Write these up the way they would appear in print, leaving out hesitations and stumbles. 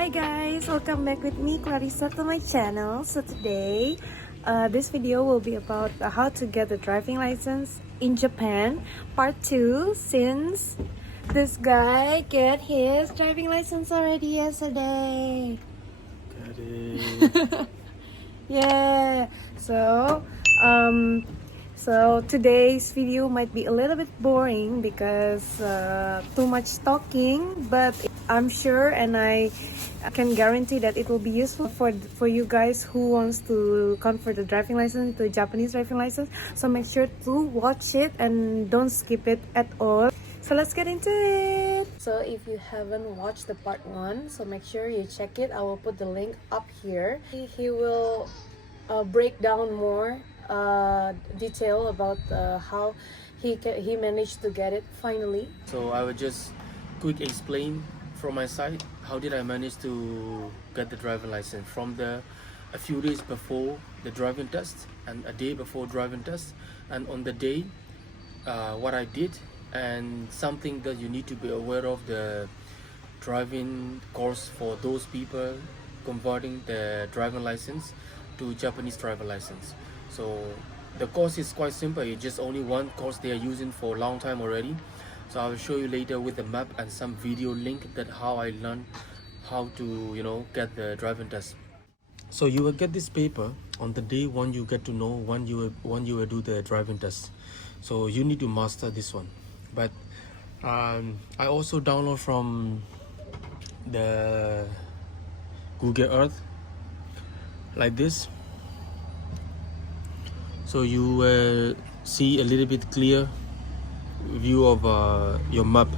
Hi guys, welcome back with me Clarissa to my channel. So today this video will be about how to get a driving license in Japan part 2, since this guy get his driving license already yesterday. Got it. Yeah, so today's video might be a little bit boring because too much talking, but I'm sure and I can guarantee that it will be useful for you guys who wants to convert the driving license to Japanese driving license. So make sure to watch it and don't skip it at all. So let's get into it. So if you haven't watched the part 1, so make sure you check it. I will put the link up here. He will break down more detail about how he managed to get it finally. So I will just quick explain from my side how did I manage to get the driving license from a few days before the driving test and a day before driving test, and on the day what I did, and something that you need to be aware of the driving course for those people converting the driving license to Japanese driver license. So the course is quite simple. It's just only one course they are using for a long time already. So I will show you later with the map and some video link that how I learned how to get the driving test. So you will get this paper on the day when you get to know when you will do the driving test. So you need to master this one. But I also download from the Google Earth like this, so you will see a little bit clear view of your map,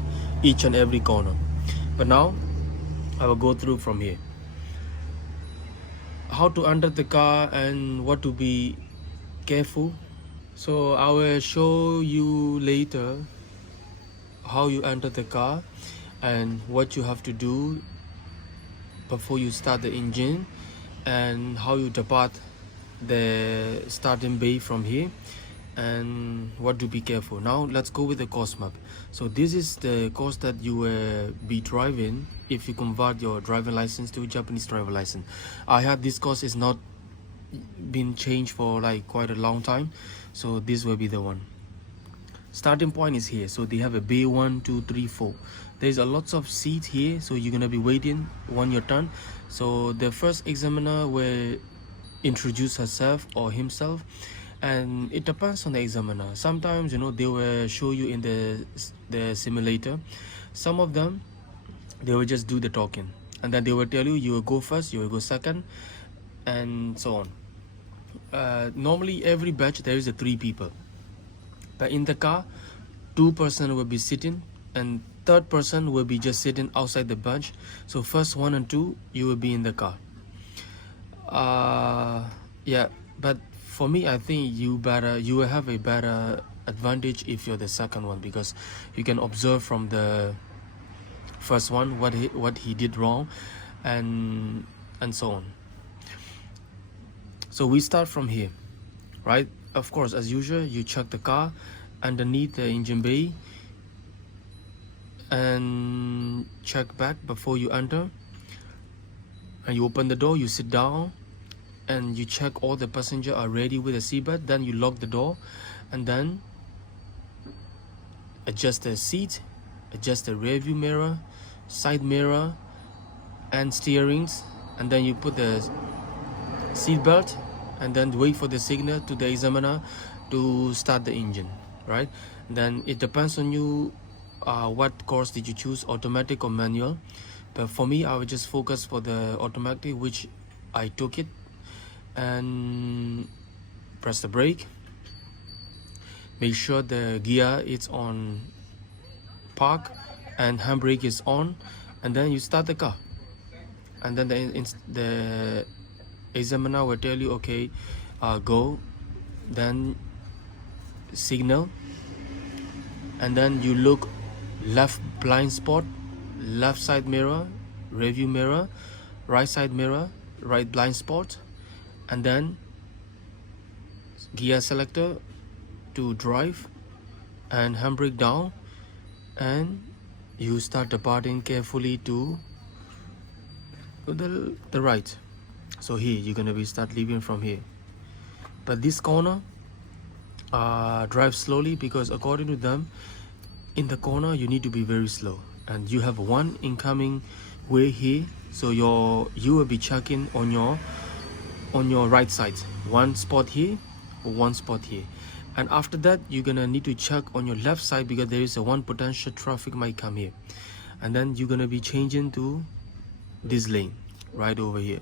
each and every corner. But now I will go through from here how to enter the car and what to be careful. So I will show you later how you enter the car and what you have to do before you start the engine, and how you depart the starting bay from here, and what to be careful. Now let's go with the course map. So this is the course that you will be driving if you convert your driving license to Japanese driver license. I had this course is not been changed for like quite a long time, so this will be the one. Starting point is here, so they have a bay 1, 2, 3, 4. There's a lots of seats here, so you're gonna be waiting on your turn. So the first examiner will introduce herself or himself, and it depends on the examiner. Sometimes they will show you in the simulator. Some of them they will just do the talking, and then they will tell you you will go first, you will go second, and so on. Normally every batch there is 3 people, but in the car 2 person will be sitting and third person will be just sitting outside the bunch. So first 1 and 2 you will be in the car. Yeah, but for me I think you will have a better advantage if you're the second one, because you can observe from the first one what he did wrong, and so on. So we start from here, right? Of course, as usual, you check the car underneath the engine bay and check back before you enter, and you open the door, you sit down, and you check all the passengers are ready with a seatbelt. Then you lock the door, and then adjust the seat, adjust the rear view mirror, side mirror, and steerings, and then you put the seatbelt, and then wait for the signal to the examiner to start the engine, right? Then it depends on you what course did you choose, automatic or manual. But for me, I would just focus for the automatic, which I took it, and press the brake, make sure the gear is on park and handbrake is on, and then you start the car, and then the examiner will tell you, okay, go, then signal, and then you look left blind spot, left side mirror, rear view mirror, right side mirror, right blind spot, and then gear selector to drive and handbrake down, and you start departing carefully to the right. So here you're gonna be start leaving from here, but this corner, drive slowly, because according to them, in the corner you need to be very slow, and you have one incoming way here, so you will be checking on your right side, one spot here, one spot here, and after that you're gonna need to check on your left side, because there is a one potential traffic might come here, and then you're gonna be changing to this lane right over here.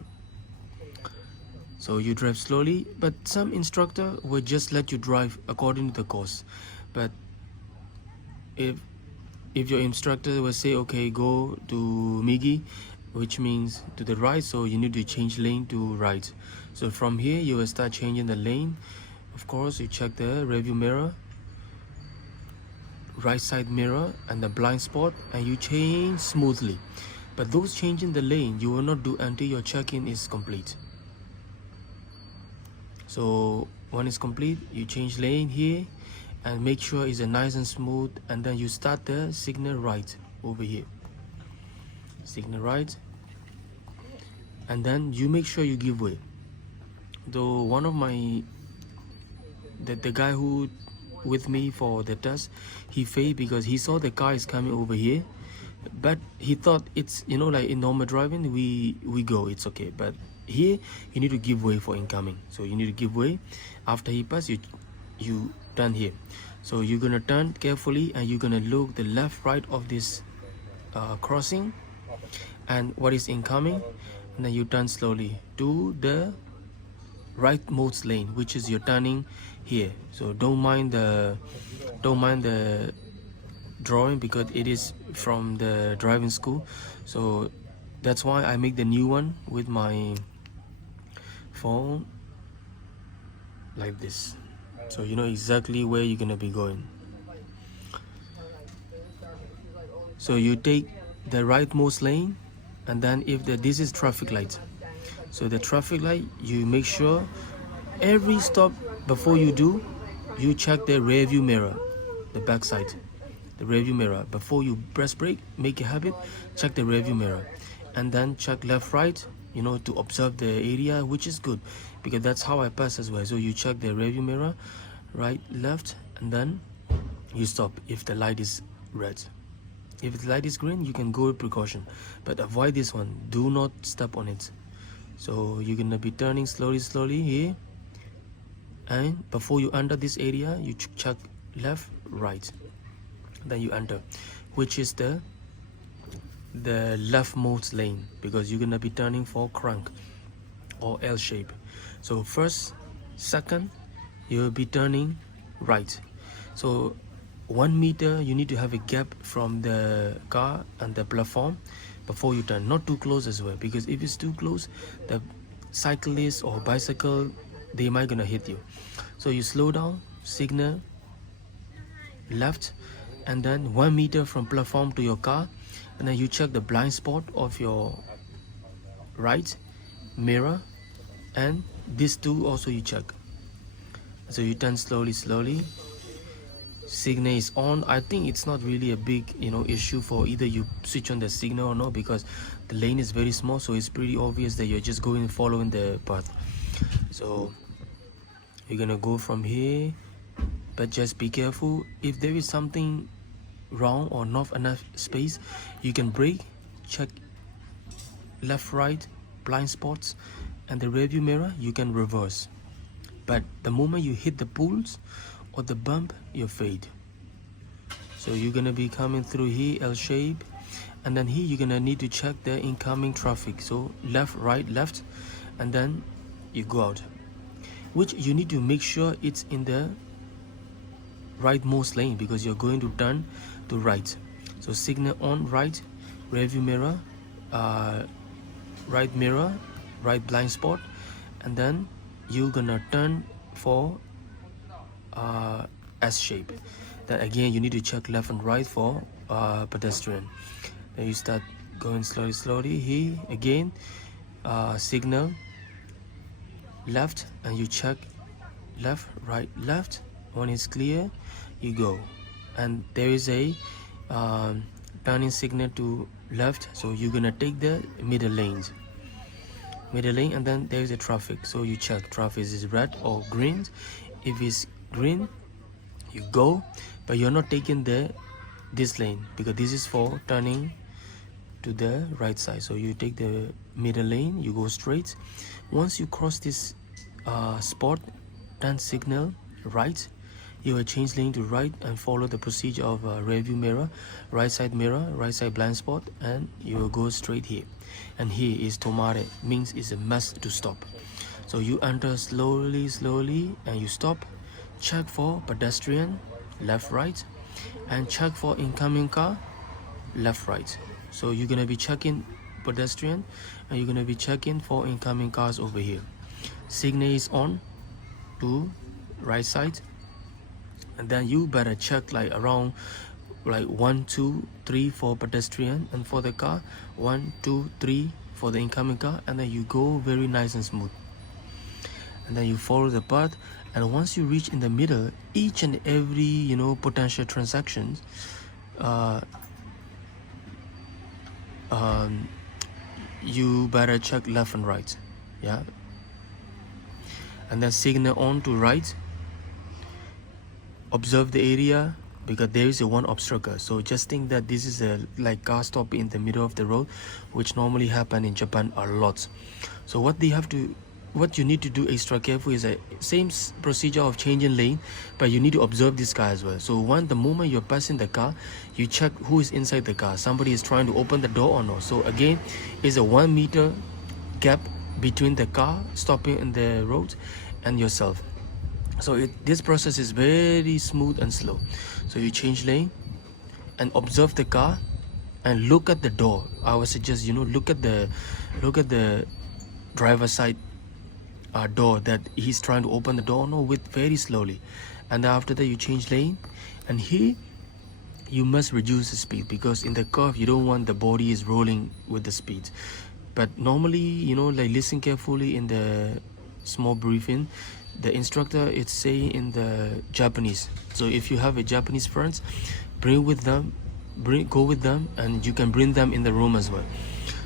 So you drive slowly, but some instructor will just let you drive according to the course. But if your instructor will say, okay, go to Migi, which means to the right, so you need to change lane to right. So from here you will start changing the lane. Of course, you check the rearview mirror, right side mirror, and the blind spot, and you change smoothly. But those changing the lane you will not do until your check-in is complete. So when it's complete, you change lane here and make sure it's a nice and smooth, and then you start the signal right over here, signal right, and then you make sure you give way. Though one of my the guy who with me for the test, he failed because he saw the car is coming over here, but he thought it's, you know, like in normal driving we go, it's okay, but here you need to give way for incoming. So you need to give way. After he pass, you turn here. So you're gonna turn carefully, and you're gonna look the left right of this crossing and what is incoming, and then you turn slowly to the rightmost lane, which is you're turning here. So don't mind the drawing, because it is from the driving school, so that's why I make the new one with my phone like this, so you know exactly where you're gonna be going. So you take the rightmost lane, and then if this is traffic light, so the traffic light, you make sure every stop before you do, you check the rear view mirror, the back side, the rear view mirror. Before you press brake, make a habit, check the rear view mirror, and then check left right, you know, to observe the area, which is good, because that's how I pass as well. So you check the rear view mirror, right, left, and then you stop if the light is red. If the light is green, you can go with precaution, but avoid this one, do not step on it. So you're gonna be turning slowly here, and before you enter this area, you check left, right, then you enter, which is the leftmost lane, because you're gonna be turning for crank or L shape. So first, second, you'll be turning right. So 1 meter you need to have a gap from the car and the platform before you turn, not too close as well, because if it's too close, the cyclist or bicycle, they might gonna hit you. So you slow down, signal left, and then 1 meter from platform to your car, and then you check the blind spot of your right mirror, and these two also you check. So you turn slowly, signal is on. I think it's not really a big, you know, issue for either you switch on the signal or not, because the lane is very small, so it's pretty obvious that you're just going following the path. So you're gonna go from here, but just be careful. If there is something wrong or not enough space, you can brake, check left, right, blind spots, and the rearview mirror, you can reverse. But the moment you hit the pools or the bump, you fade. So you're gonna be coming through here, L shape, and then here you're gonna need to check the incoming traffic. So left, right, left, and then you go out, which you need to make sure it's in the rightmost lane, because you're going to turn to right. So signal on right, rearview mirror, right mirror, right blind spot, and then you're gonna turn for S shape. Then again you need to check left and right for pedestrian. Then you start going slowly here again, signal left, and you check left, right, left. When it's clear, you go, and there is a turning signal to left, so you're gonna take the middle lanes. middle lane, and then there's a traffic. So you check traffic is red or green. If it's green, you go, but you're not taking this lane because this is for turning to the right side. So you take the middle lane, you go straight. Once you cross this spot, then signal right. You will change lane to right and follow the procedure of rear view mirror, right side blind spot, and you will go straight here. And here is tomare, means it's a must to stop. So you enter slowly and you stop. Check for pedestrian, left right, and check for incoming car, left right. So you're gonna be checking pedestrian and you're gonna be checking for incoming cars over here. Signal is on to right side, and then you better check like around like 1 2 3 for pedestrian, and for the car 1 2 3 for the incoming car, and then you go very nice and smooth, and then you follow the path. And once you reach in the middle, each and every potential transactions, you better check left and right, yeah. And then signal on to right. Observe the area because there is a one obstructor. So just think that this is a like car stop in the middle of the road, which normally happen in Japan a lot. So what you need to do extra careful is a same procedure of changing lane, but you need to observe this car as well. So the moment you're passing the car, you check who is inside the car. Somebody is trying to open the door or not. So again, is a 1 meter gap between the car stopping in the road and yourself. So this process is very smooth and slow. So you change lane and observe the car and look at the door. I would suggest look at the driver's side door that he's trying to open the door with very slowly. And then after that you change lane, and here you must reduce the speed because in the curve you don't want the body is rolling with the speed. But normally like listen carefully in the small briefing, the instructor is saying in the Japanese. So if you have a Japanese friends, go with them, and you can bring them in the room as well,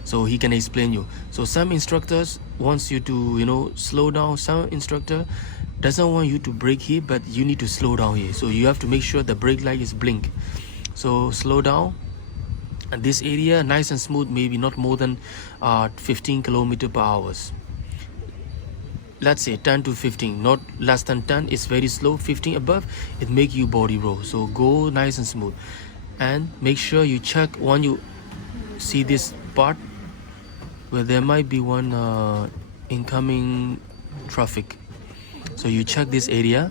so he can explain you. So some instructors wants you to slow down. Some instructor doesn't want you to brake here, but you need to slow down here. So you have to make sure the brake light is blink. So slow down, and this area nice and smooth, maybe not more than 15 km per hour. Let's say 10 to 15, not less than 10 is very slow. 15 above, it make you body roll. So go nice and smooth, and make sure you check when you see this part where there might be one incoming traffic. So you check this area,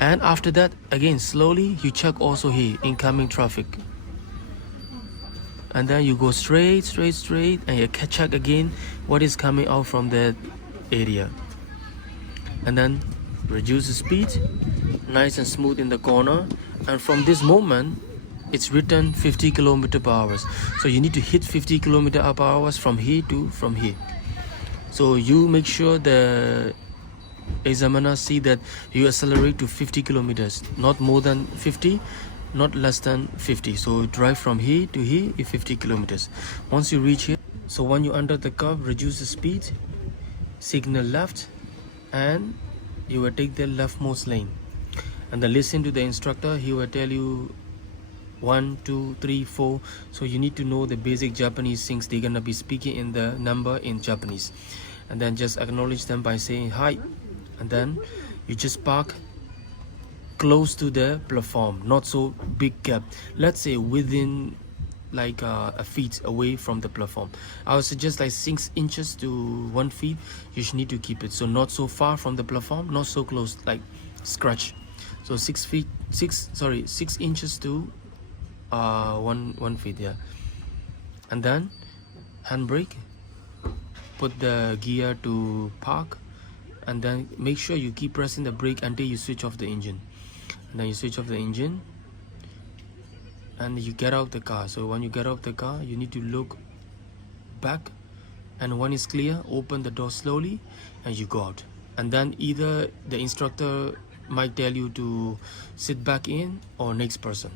and after that again slowly you check also here incoming traffic, and then you go straight and you check again what is coming out from that area, and then reduce the speed, nice and smooth in the corner. And from this moment it's written 50 km per hour. So you need to hit 50 km per hour from here to from here. So you make sure the examiner see that you accelerate to 50 kilometers, not more than 50, not less than 50. So drive from here to here is 50 kilometers. Once you reach here, so when you enter the curve, reduce the speed, signal left, and you will take the leftmost lane. And then listen to the instructor. He will tell you 1 2 3 4. So you need to know the basic Japanese things. They're gonna be speaking in the number in Japanese, and then just acknowledge them by saying hi. And then you just park close to the platform, not so big gap. Let's say within like a feet away from the platform. I would suggest like 6 inches to 1 feet. You should need to keep it, so not so far from the platform, not so close like scratch. So 6 inches to 1 feet, yeah. And then handbrake, put the gear to park, and then make sure you keep pressing the brake until you switch off the engine. And then you switch off the engine and you get out the car. So when you get out the car, you need to look back, and when it's clear, open the door slowly and you go out. And then either the instructor might tell you to sit back in or next person.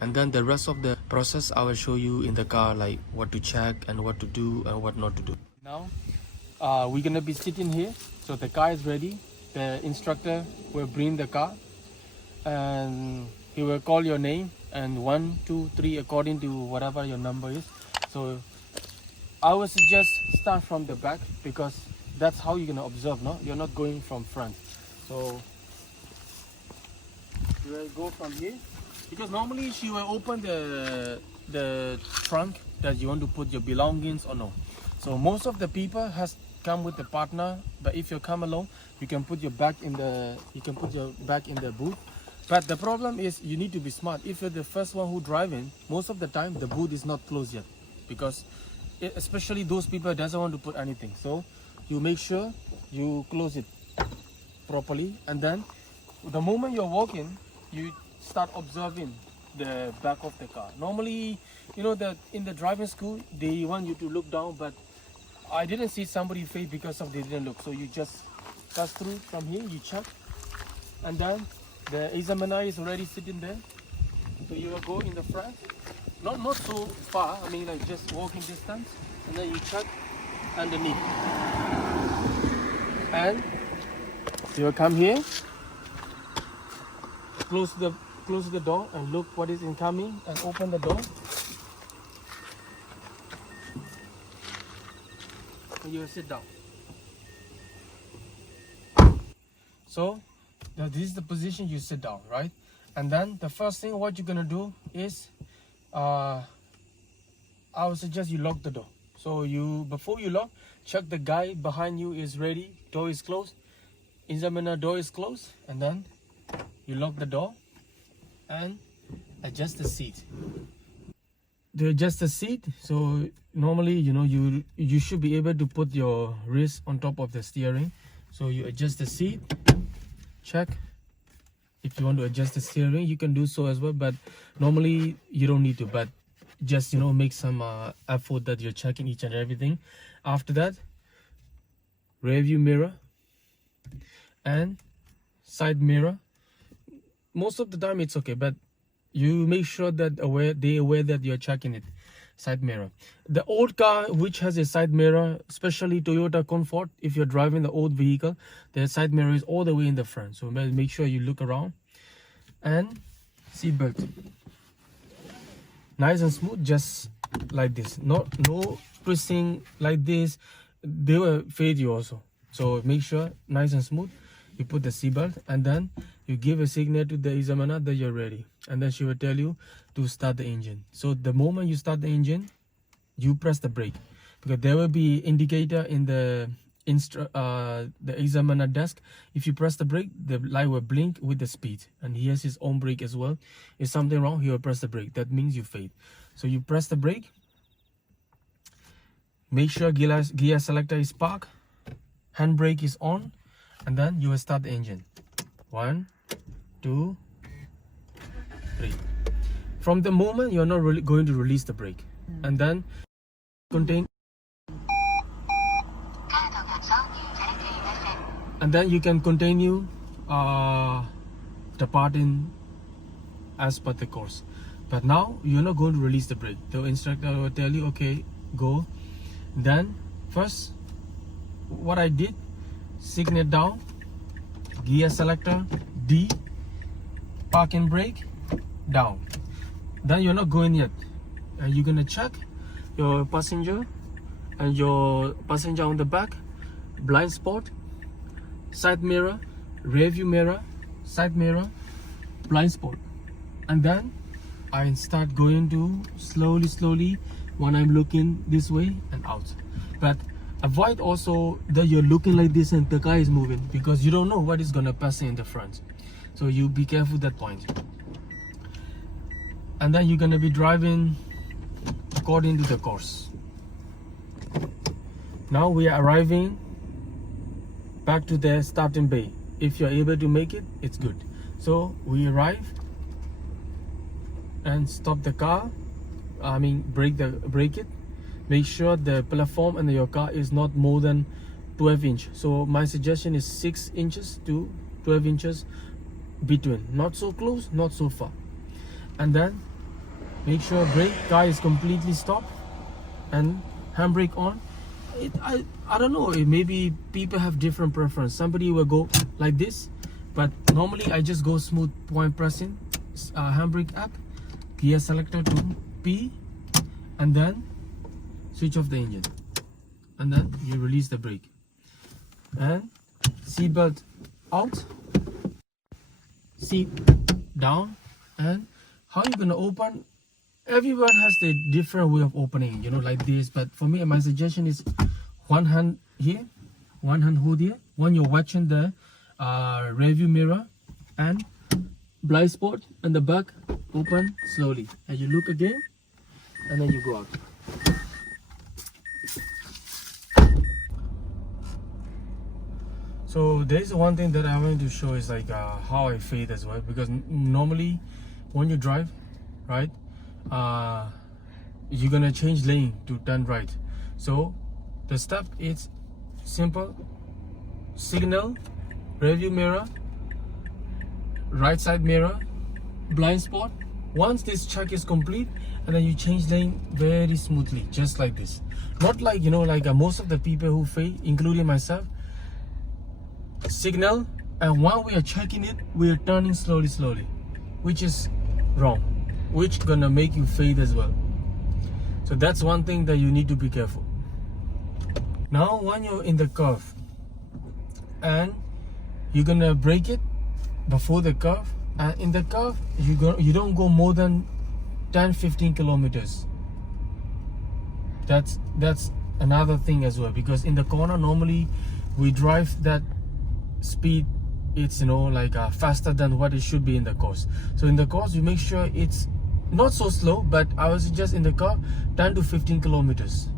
And then the rest of the process I will show you in the car, like what to check and what to do and what not to do. Now we're gonna be sitting here. So the car is ready. The instructor will bring the car, and he will call your name and 1, 2, 3 according to whatever your number is. So I would suggest start from the back because that's how you're gonna observe. No, you're not going from front. So you will go from here because normally she will open the trunk that you want to put your belongings or no. So most of the people has come with a partner, but if you come alone, you can put your bag in the boot. But the problem is you need to be smart. If you're the first one who driving, most of the time the boot is not closed yet because especially those people doesn't want to put anything. So you make sure you close it properly, and then the moment you're walking, you start observing the back of the car. Normally, you know that in the driving school they want you to look down, but I didn't see somebody face because of they didn't look. So you just pass through from here, you check, and then the examiner is already sitting there. So you will go in the front, not so far. I mean like just walking distance, and then you check underneath, and you will come here, close the door, and look what is incoming, and open the door. And you will sit down. So this is the position you sit down, right? And then the first thing what you're gonna do is, I would suggest you lock the door. So before you lock, check the guy behind you is ready, door is closed, examiner door is closed, and then you lock the door and adjust the seat. To adjust the seat, so normally you should be able to put your wrist on top of the steering. So you adjust the seat, check. If you want to adjust the steering, you can do so as well, but normally you don't need to, but just make some effort that you're checking each and everything. After that, rear view mirror and side mirror. Most of the time it's okay, but you make sure that they aware that you're checking it. Side mirror. The old car which has a side mirror, especially Toyota Comfort, if you're driving the old vehicle, the side mirror is all the way in the front. So make sure you look around. And seat belt. Nice and smooth, just like this. No twisting like this. They will fade you also. So make sure nice and smooth. You put the seat belt, and then you give a signal to the examiner that you're ready, and then she will tell you to start the engine. So the moment you start the engine, you press the brake, because there will be indicator in the examiner desk. If you press the brake, the light will blink with the speed, and he has his own brake as well. If something wrong, he will press the brake. That means you fade. So you press the brake, make sure gear selector is parked, handbrake is on, and then you will start the engine. 1, 2, 3. From the moment you're not really going to release the brake, and then you can continue departing as per the course. But now you're not going to release the brake. The instructor will tell you, okay, go. Then first, what I did, signal down, gear selector D, parking brake down. Then you're not going yet, and you're gonna check your passenger and your passenger on the back, blind spot, side mirror, rear view mirror, side mirror, blind spot. And then I start going to slowly when I'm looking this way and out. But avoid also that you're looking like this and the car is moving, because you don't know what is gonna pass in the front. So you be careful that point. And then you're gonna be driving according to the course. Now we are arriving back to the starting bay. If you're able to make it, it's good. So we arrive and stop the car. I mean break it. Make sure the platform and your car is not more than 12 inch. So my suggestion is 6 inches to 12 inches between. Not so close, not so far. And then make sure car is completely stopped and handbrake on. I don't know. Maybe people have different preference. Somebody will go like this, but normally I just go smooth point pressing, handbrake up, gear selector to P, and then switch off the engine, and then you release the brake, and seatbelt out, seat down. And how you gonna open? Everyone has the different way of opening, you know, like this. But for me, my suggestion is one hand here, one hand hold here. When you're watching the rearview mirror and blind spot and the back, open slowly. And you look again, and then you go out. So there is one thing that I want to show is like how I fade as well, because normally when you drive, right, you're gonna change lane to turn right. So the step is simple: signal, rearview mirror, right side mirror, blind spot. Once this check is complete, and then you change lane very smoothly, just like this. Not like, you know, like most of the people who fade, including myself, signal, and while we are checking it, we are turning slowly, which is wrong, which gonna make you fade as well. So that's one thing that you need to be careful. Now when you're in the curve and you're gonna brake it before the curve, and in the curve you don't go more than 10-15 kilometers. That's another thing as well, because in the corner normally we drive that speed, it's, you know, like faster than what it should be in the course. So in the course you make sure it's not so slow, but I would suggest in the curve 10-15 kilometers.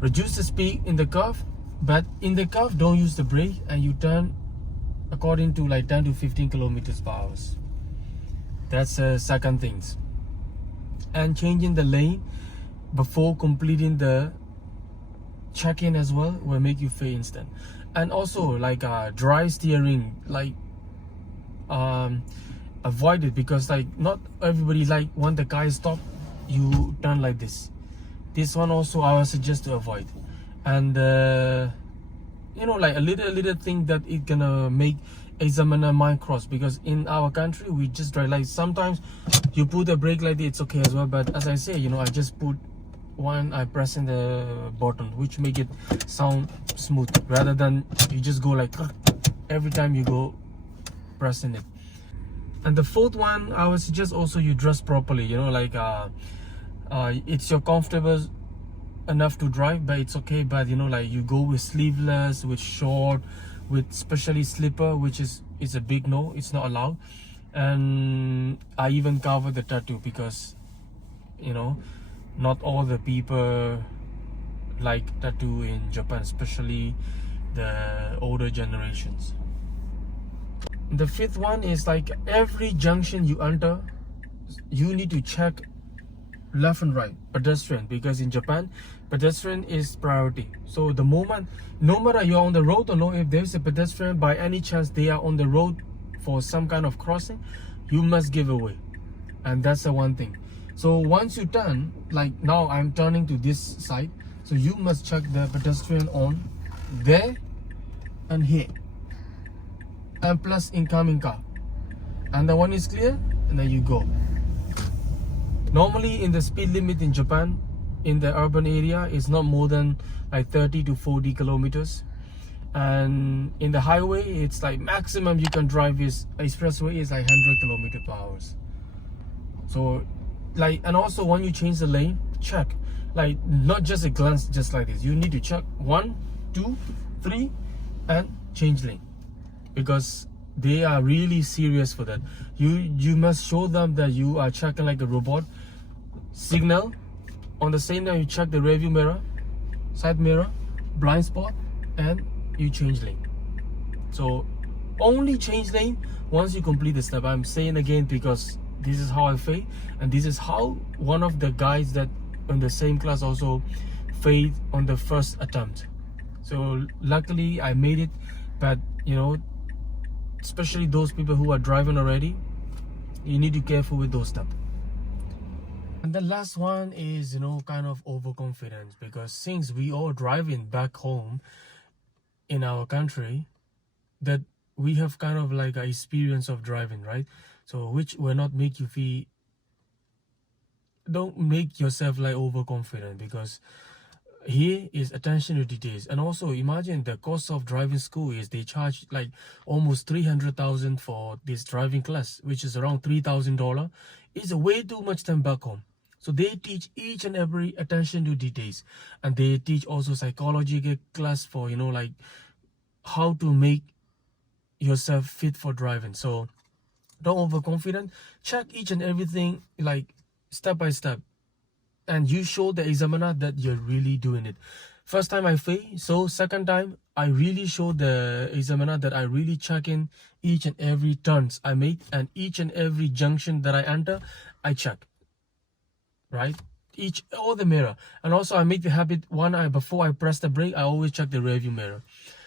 Reduce the speed in the curve, but in the curve don't use the brake, and you turn according to like 10-15 kilometers per hour. That's second things. And changing the lane before completing the check-in as well will make you fade instant. And also like dry steering, like avoid it, because like not everybody like when the car stop, you turn like this. This one also I would suggest to avoid. And you know, like a little thing that it gonna make examiner mind cross, because in our country we just drive like, sometimes you put the brake like this, it's okay as well, but as I say, you know, I just put one, I press in the button, which make it sound smooth, rather than you just go like every time you go pressing it. And the fourth one, I would suggest also you dress properly, you know, like it's your comfortable enough to drive, but it's okay, but you know, like you go with sleeveless, with short, with especially slipper, which is a big no, it's not allowed. And I even cover the tattoo, because you know, not all the people like tattoo in Japan, especially the older generations. The fifth one is like every junction you enter, you need to check left and right pedestrian, because in Japan pedestrian is priority. So the moment, no matter you're on the road or no, if there's a pedestrian by any chance they are on the road for some kind of crossing, you must give away. And that's the one thing. So once you turn, like now I'm turning to this side, so you must check the pedestrian on there and here, and plus incoming car, and the one is clear, and then you go. Normally in the speed limit in Japan, in the urban area, is not more than like 30-40 kilometers, and in the highway it's like maximum you can drive is expressway is like 100 kilometers per hour. So like, and also when you change the lane, check, like not just a glance just like this, you need to check 1, 2, 3 and change lane, because they are really serious for that. You must show them that you are checking like a robot. Signal, on the same time you check the rearview mirror, side mirror, blind spot, and you change lane. So only change lane once you complete the step. I'm saying again because this is how I fade, and this is how one of the guys that in the same class also fade on the first attempt. So luckily I made it, but you know, especially those people who are driving already, you need to be careful with those steps. And the last one is, kind of overconfidence, because since we all driving back home in our country, that we have kind of like an experience of driving, right? So which will not make you feel, don't make yourself like overconfident, because here is attention to details. And also imagine the cost of driving school is they charge like almost 300,000 for this driving class, which is around $3,000. It's way too much time back home. So they teach each and every attention to details, and they teach also psychology class for like how to make yourself fit for driving. So don't overconfident. Check each and everything like step by step, and you show the examiner that you're really doing it. First time I fail, so second time I really show the examiner that I really check in each and every turns I make, and each and every junction that I enter, I check, right? All the mirror. And also I make the habit, before I press the brake, I always check the rearview mirror.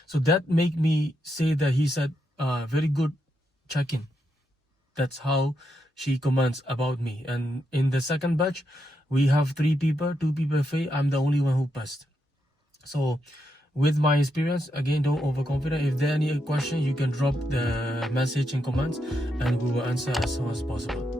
So that make me say that he said, very good check-in. That's how she comments about me. And in the second batch, we have 3 people, 2 people fail. I'm the only one who passed. So with my experience, again, don't overconfident. If there are any question, you can drop the message in comments, and we will answer as soon as possible.